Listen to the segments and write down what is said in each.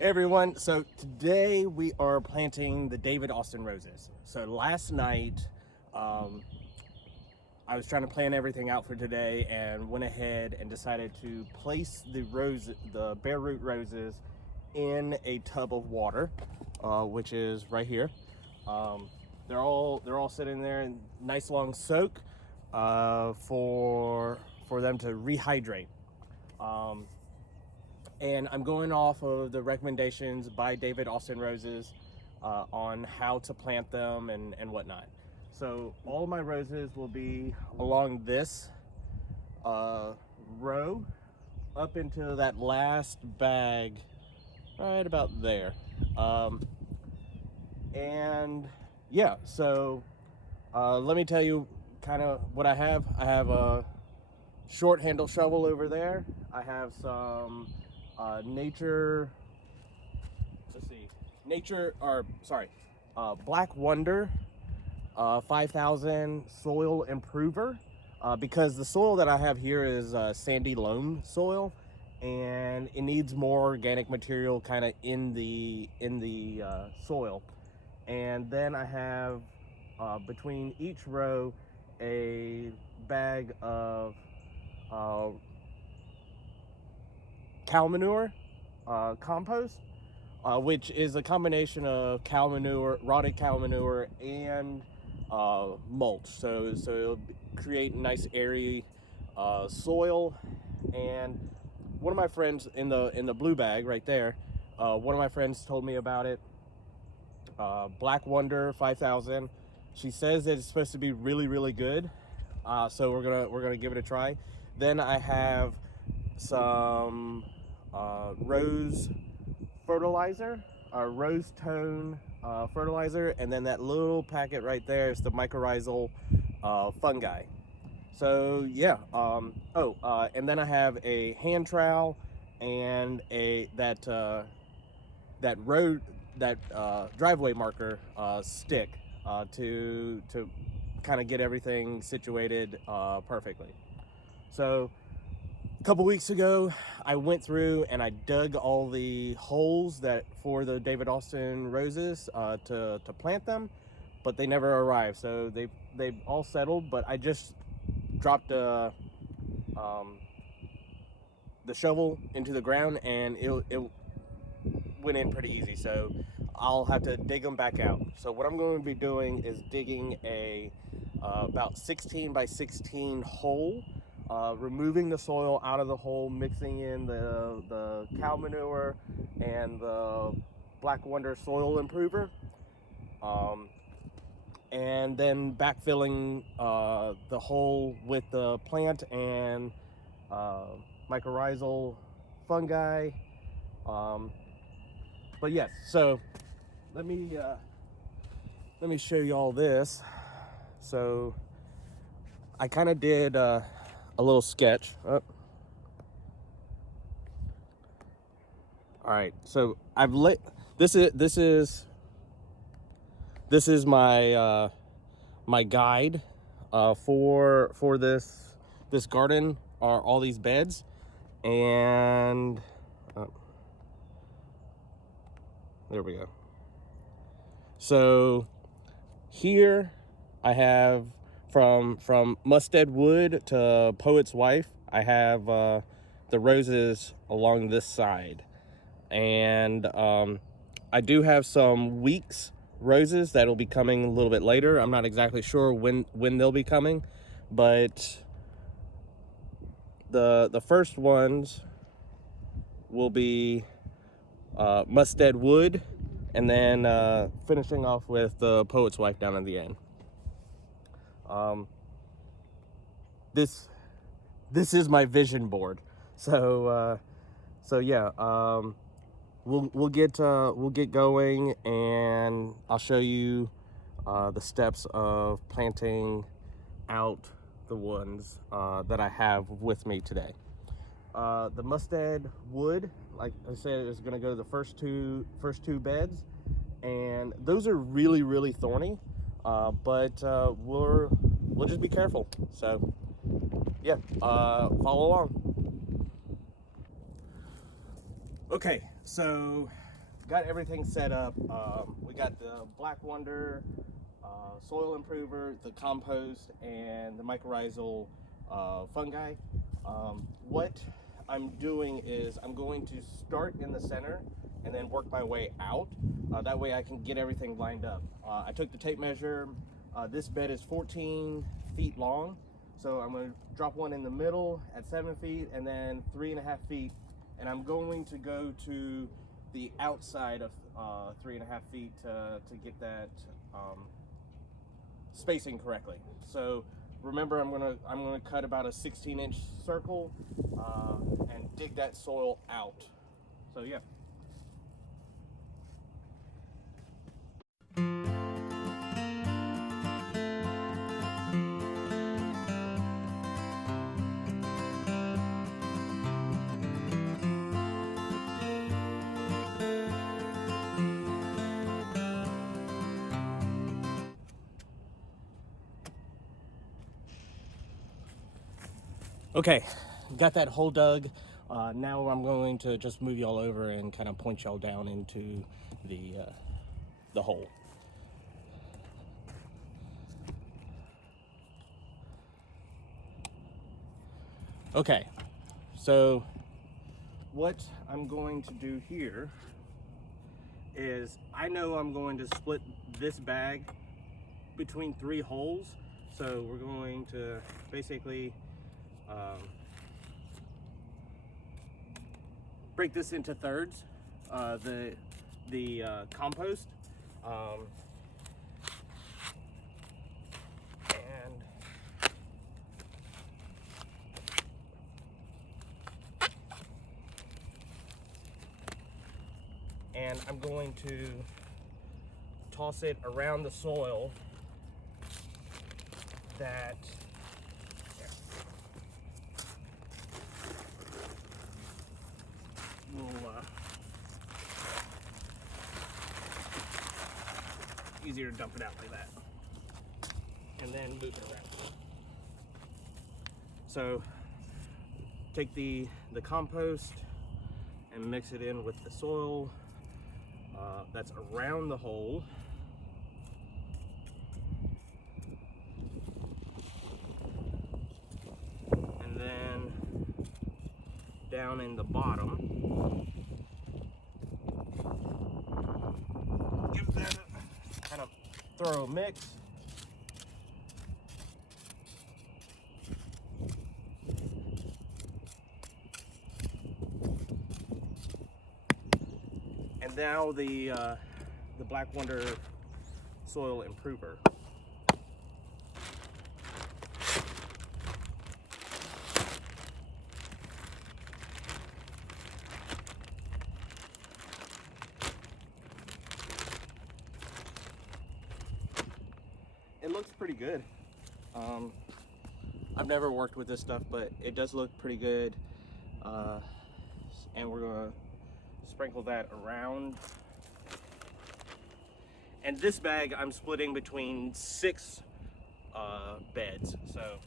Hey everyone, so today we are planting the David Austin roses. So last night, I was trying to plan everything out for today and went ahead and decided to place the bare root roses in a tub of water, which is right here. They're all sitting there in nice long soak for them to rehydrate. And I'm going off of the recommendations by David Austin Roses on how to plant them and whatnot. So all of my roses will be along this row up into that last bag right about there. And yeah, so let me tell you kind of what I have. I have a short handle shovel over there. I have some nature, let's see, Black Wonder 5000 soil improver, because the soil that I have here is sandy loam soil, and it needs more organic material kind of in the soil. And then I have between each row a bag of cow manure compost, which is a combination of cow manure, rotted cow manure, and mulch. So it'll create nice airy soil. And one of my friends in the blue bag right there, one of my friends told me about it. Black Wonder 5000. She says that it's supposed to be really good. So we're gonna give it a try. Then I have some rose fertilizer, rose tone fertilizer, and then that little packet right there is the mycorrhizal fungi. So yeah, and then I have a hand trowel and that driveway marker stick to kind of get everything situated perfectly. So a couple weeks ago, I went through and I dug all the holes that for the David Austin roses to plant them, but they never arrived. So they've all settled. But I just dropped the shovel into the ground, and it went in pretty easy. So I'll have to dig them back out. So what I'm going to be doing is digging a about 16 by 16 hole. Removing the soil out of the hole, mixing in the cow manure and the Black Wonder soil improver, and then backfilling the hole with the plant and mycorrhizal fungi. But yes, so let me show you all this. So I kind of did a little sketch. Oh. All right, so I've lit. This is my my guide for this garden, are all these beds. And there we go. So here I have from Mustad Wood to Poet's Wife. I have the roses along this side, and I do have some Weeks roses that'll be coming a little bit later. I'm not exactly sure when they'll be coming, but the first ones will be Mustad Wood, and then finishing off with the Poet's Wife down at the end. This is my vision board. So yeah, we'll get going, and I'll show you the steps of planting out the ones that I have with me today. The Mustad Wood, like I said, is going to go to the first two beds, and those are really thorny, but we'll just be careful. So yeah, follow along. Okay, so got everything set up. We got the Black Wonder soil improver, the compost, and the mycorrhizal fungi. What I'm doing is I'm going to start in the center and then work my way out. That way I can get everything lined up. I took the tape measure. This bed is 14 feet long, so I'm going to drop one in the middle at 7 feet and then 3.5 feet, and I'm going to go to the outside of 3.5 feet to get that spacing correctly. So remember, I'm gonna cut about a 16-inch circle and dig that soil out. So yeah. Okay, got that hole dug. Now I'm going to just move y'all over and kind of point y'all down into the hole. Okay, so what I'm going to do here is I know I'm going to split this bag between 3 holes. So we're going to basically break this into thirds. The compost, and I'm going to toss it around the soil that will easier to dump it out like that, and then move it around. So take the compost and mix it in with the soil that's around the hole. And then down in the bottom, give that a kind of thorough mix. And now the Black Wonder soil improver. It looks pretty good. I've never worked with this stuff, but it does look pretty good. And we're gonna sprinkle that around. And this bag I'm splitting between 6 beds, so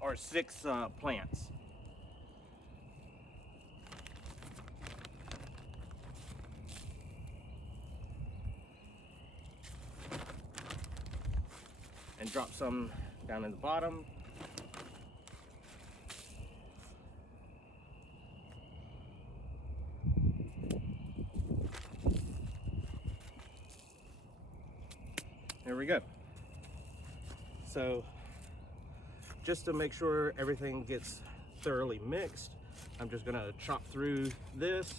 or 6 plants. And drop some down in the bottom. There we go. So just to make sure everything gets thoroughly mixed, I'm just gonna chop through this.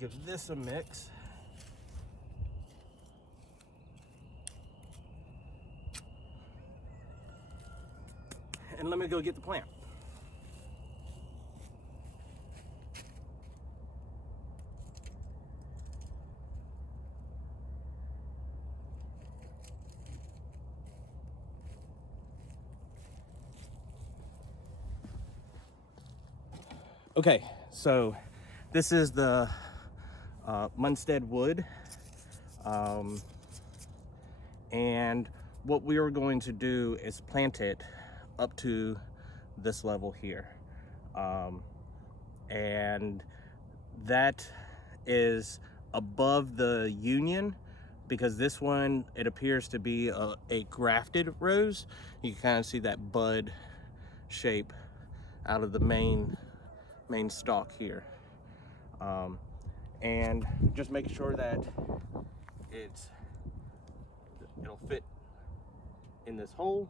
Give this a mix. And let me go get the plant. Okay, so this is the Munstead wood, and what we are going to do is plant it up to this level here, and that is above the union, because this one, it appears to be a grafted rose. You can kind of see that bud shape out of the main stalk here, and just make sure that it'll fit in this hole.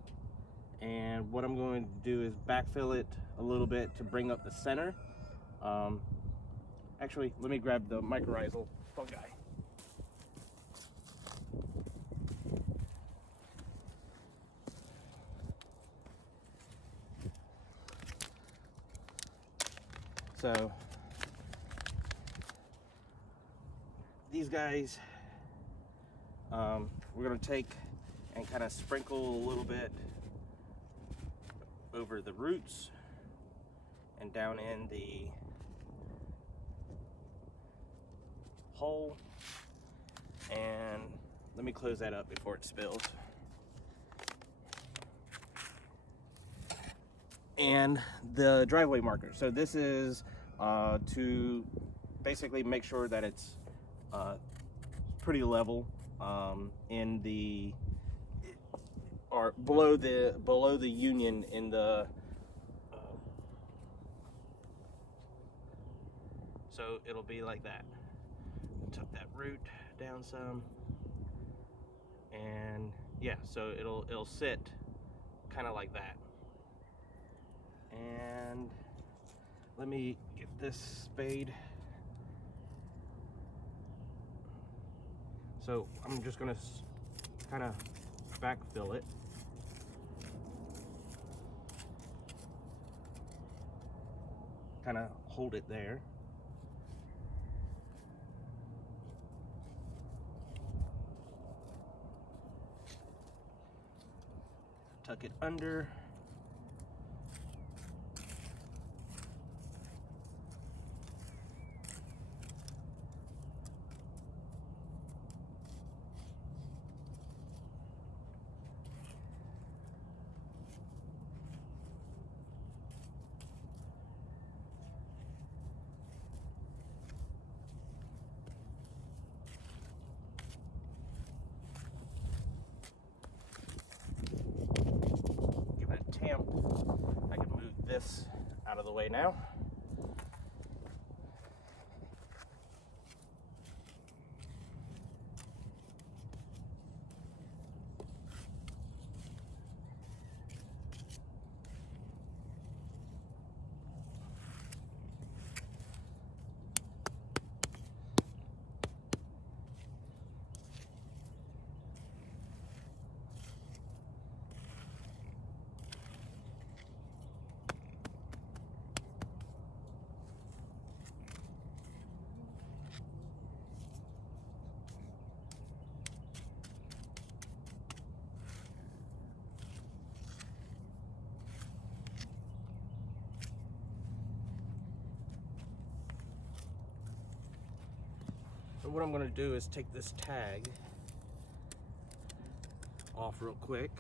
And what I'm going to do is backfill it a little bit to bring up the center. Actually, let me grab the mycorrhizal fungi. So these guys, we're going to take and kind of sprinkle a little bit over the roots and down in the hole. And let me close that up before it spills. And the driveway marker. So this is to basically make sure that it's pretty level in the, or below the union in the so it'll be like that. Tuck that root down some, and yeah, so it'll sit kind of like that. And let me get this spade. So I'm just gonna kind of backfill it. Kind of hold it there. Tuck it under. Give it a tamp. I can move this out of the way now. So what I'm going to do is take this tag off real quick.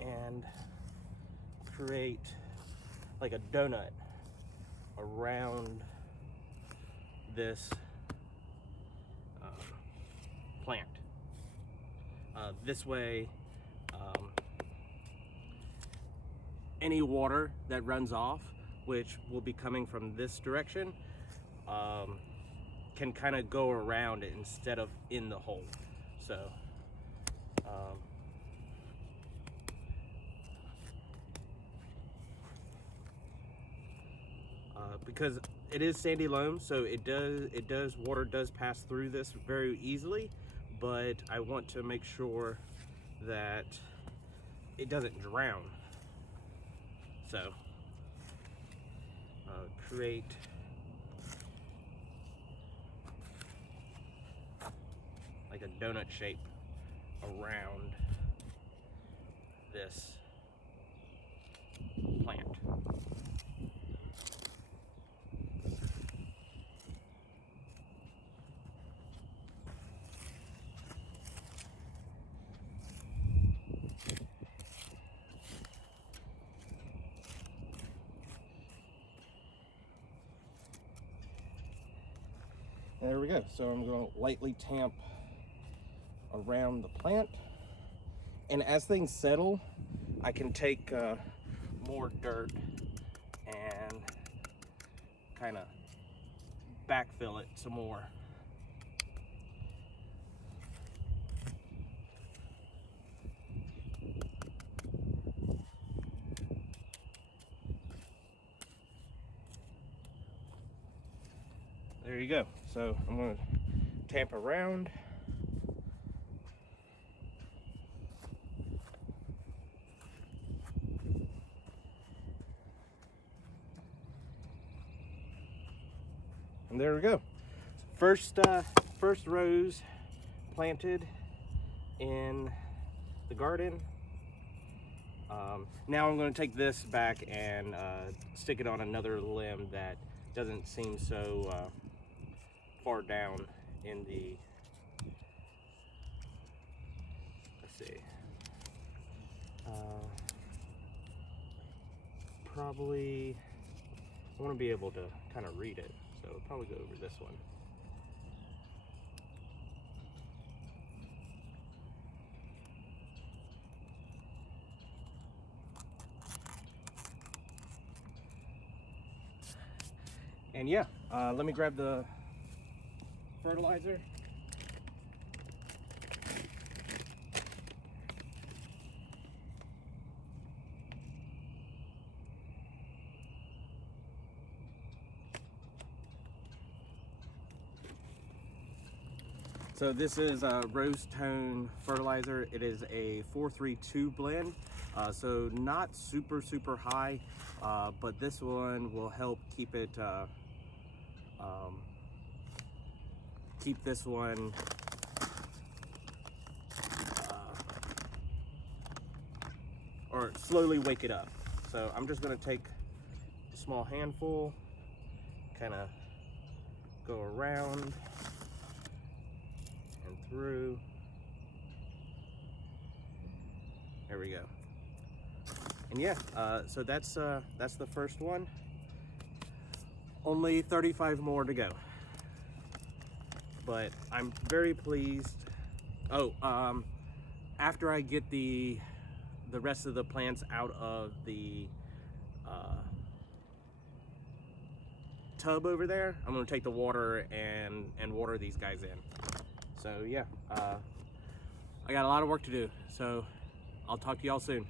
And create like a donut around this plant. This way, any water that runs off, which will be coming from this direction, can kind of go around it instead of in the hole. So because it is sandy loam, so water does pass through this very easily, but I want to make sure that it doesn't drown. So create like a donut shape around this plant. There we go. So I'm going to lightly tamp around the plant. And as things settle, I can take more dirt and kind of backfill it some more. There you go. So I'm going to tamp around. And there we go. First rose planted in the garden. Now I'm going to take this back and stick it on another limb that doesn't seem so far down in the, let's see, probably, I want to be able to kind of read it, so I'll probably go over this one. And yeah, let me grab the fertilizer. So this is a Rose Tone fertilizer. It is a 432 blend, so not super high, but this one will help keep it keep this one or slowly wake it up. So I'm just going to take a small handful, kind of go around and through. There we go. And yeah, so that's the first one. Only 35 more to go, but I'm very pleased. Oh, after I get the rest of the plants out of the tub over there, I'm gonna take the water and water these guys in. So yeah, I got a lot of work to do, so I'll talk to y'all soon.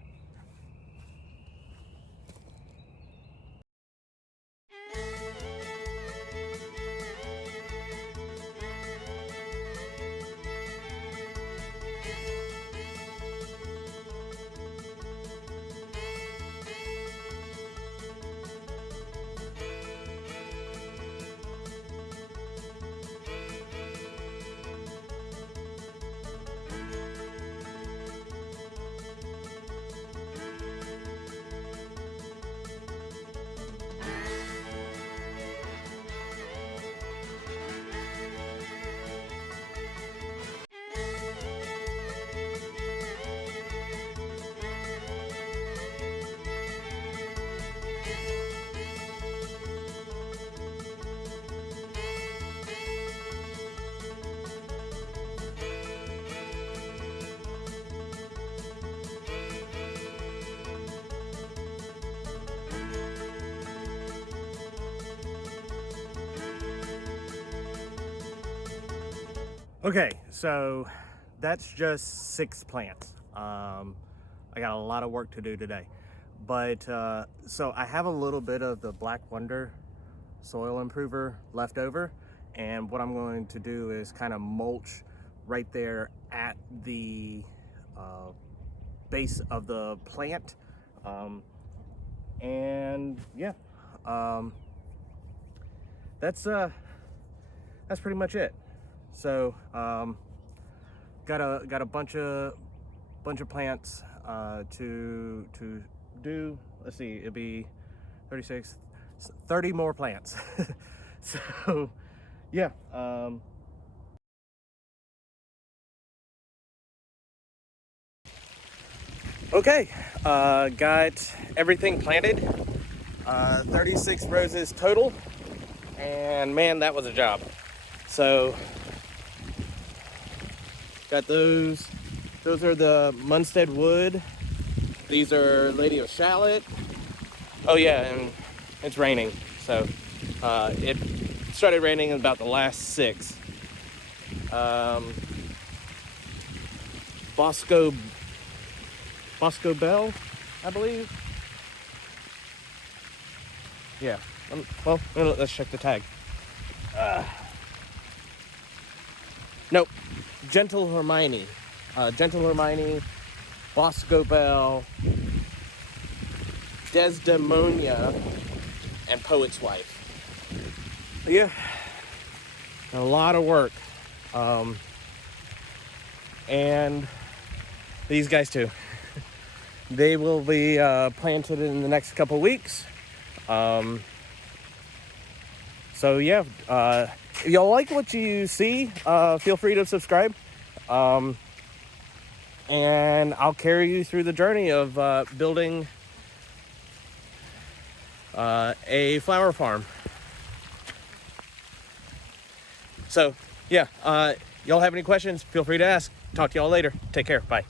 Okay, so that's just 6 plants. I got a lot of work to do today, but so I have a little bit of the Black Wonder soil improver left over, and what I'm going to do is kind of mulch right there at the base of the plant, And yeah, that's pretty much it. So got a bunch of plants to do. Let's see, it'd be 36, 30 more plants. So yeah, okay, got everything planted, 36 roses total, and man, that was a job. So got those are the Munstead wood. These are Lady of Shallot. Oh yeah, and it's raining, so it started raining in about the last 6. Bosco Bell, I believe. Yeah. Well, let's check the tag. Nope. Gentle Hermione. Gentle Hermione, Bosco Bell, Desdemonia, and Poet's Wife. Yeah. A lot of work. And these guys too. They will be planted in the next couple weeks. So yeah, if y'all like what you see, feel free to subscribe. And I'll carry you through the journey of building a flower farm. So yeah, y'all have any questions, feel free to ask. Talk to y'all later. Take care. Bye.